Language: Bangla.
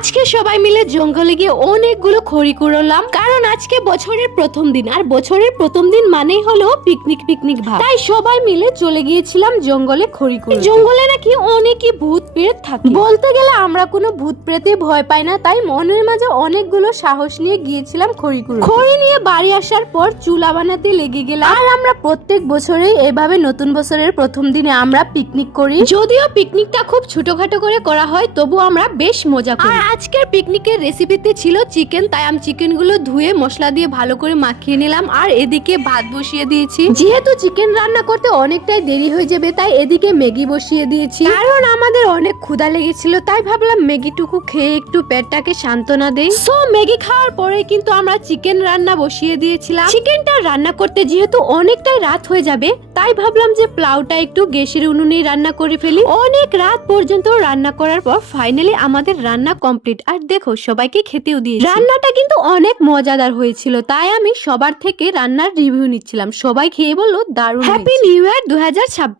আজকে সবাই মিলে জঙ্গলে গিয়ে অনেকগুলো খড়ি কুড়ালাম, কারণ আজকে বছরের প্রথম দিন, আর বছরের প্রথম দিন মানেই হলো পিকনিক ভাব। তাই সবাই মিলে চলে গিয়েছিলাম জঙ্গলে খড়ি কুড়াতে। জঙ্গলে নাকি অনেকই ভূত প্রেত থাকে। বলতে গেলে আমরা কোনো ভূত প্রেতে ভয় পাই না, তাই মনের মাঝে অনেকগুলো সাহস নিয়ে গিয়েছিলাম খড়ি কুড়াতে। খড়ি নিয়ে বাড়ি আসার পর চুলা বানাতে লেগে গেলাম। আর আমরা প্রত্যেক বছরেই এভাবে নতুন বছরের প্রথম দিনে আমরা পিকনিক করি। যদিও পিকনিকটা খুব ছোটখাটো করে করা হয়, তবু আমরা বেশ মজা করি। আর আজকের পিকনিকের রেসিপিতে ছিল চিকেন, তাই আমি চিকেন গুলো ধুয়ে মশলা দিয়ে ভালো করে মাখিয়ে নিলাম। আর এদিকে ভাত বসিয়ে দিয়েছি। যেহেতু চিকেন রান্না করতে অনেকটাই দেরি হয়ে যাবে, তাই এদিকে ম্যাগি বসিয়ে দিয়েছি। কারণ আমাদের অনেক ক্ষুধা লেগেছিল, তাই ভাবলাম ম্যাগিটুকু খেয়ে একটু পেটটাকে সান্ত্বনা দেই। সো ম্যাগি খাওয়ার পরে কিন্তু আমরা চিকেন রান্না বসিয়ে দিয়েছিলাম। চিকেনটা রান্না করতে যেহেতু অনেকটাই রাত হয়ে যাবে, তাই ভাবলাম যে পোলাওটা একটু গ্যাসের উনুনে রান্না করে ফেলি। অনেক রাত পর্যন্ত রান্না করার পর ফাইনালি আমাদের রান্না কমপ্লিট। আর দেখো সবাইকে খেতেও দিয়েছি। রান্নাটা কিন্তু অনেক মজাদার হয়েছিল, তাই আমি সবার থেকে রান্নার রিভিউ নিচ্ছিলাম। সবাই খেয়ে বললো দারুণ। Happy new year 2026।